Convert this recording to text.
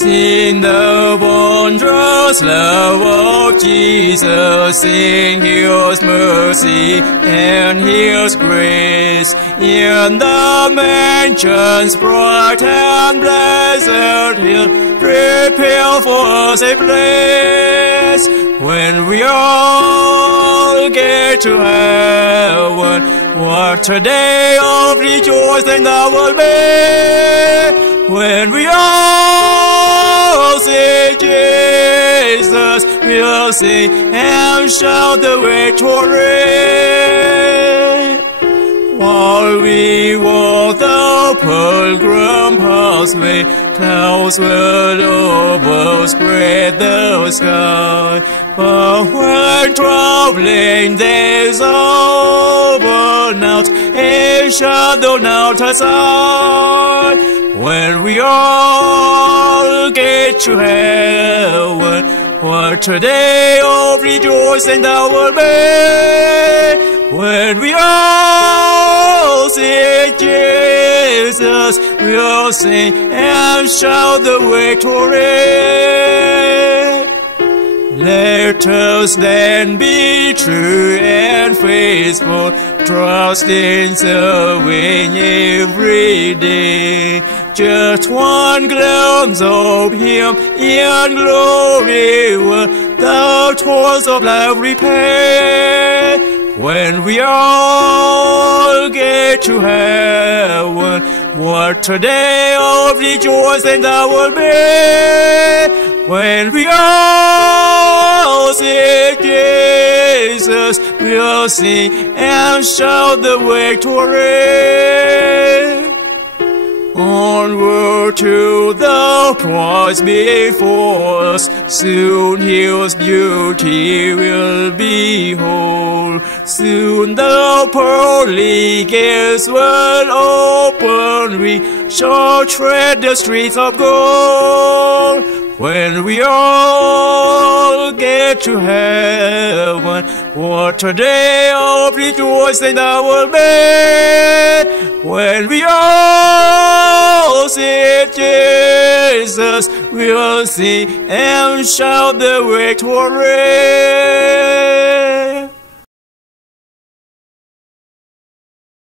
Sing the wondrous love of Jesus, sing His mercy and His grace. In the mansions bright and blessed, He'll prepare for us a place. When we all get to heaven, what a day of rejoicing that will be. When we all see Jesus, we'll sing and shout the victory. While we walk the pilgrim pathway, clouds will overspread the sky. But when traveling days over, not a shadow now aside. When we all get to heaven, what a day of rejoicing that will be. When we all see Jesus, we'll sing and shout the victory. Let us then be true and faithful, trusting, serving every day. Just one glimpse of Him in glory will the toils of life repay. When we all get to heaven, what a day of rejoicing that will be. When we all see Jesus, we'll sing and shout the victory. Onward to the prize before us, soon His beauty will behold. Soon the pearly gates will open, we shall tread the streets of gold. When we all get to heaven, what a day of rejoicing that will be. When we all see Jesus, we'll sing and shout the victory.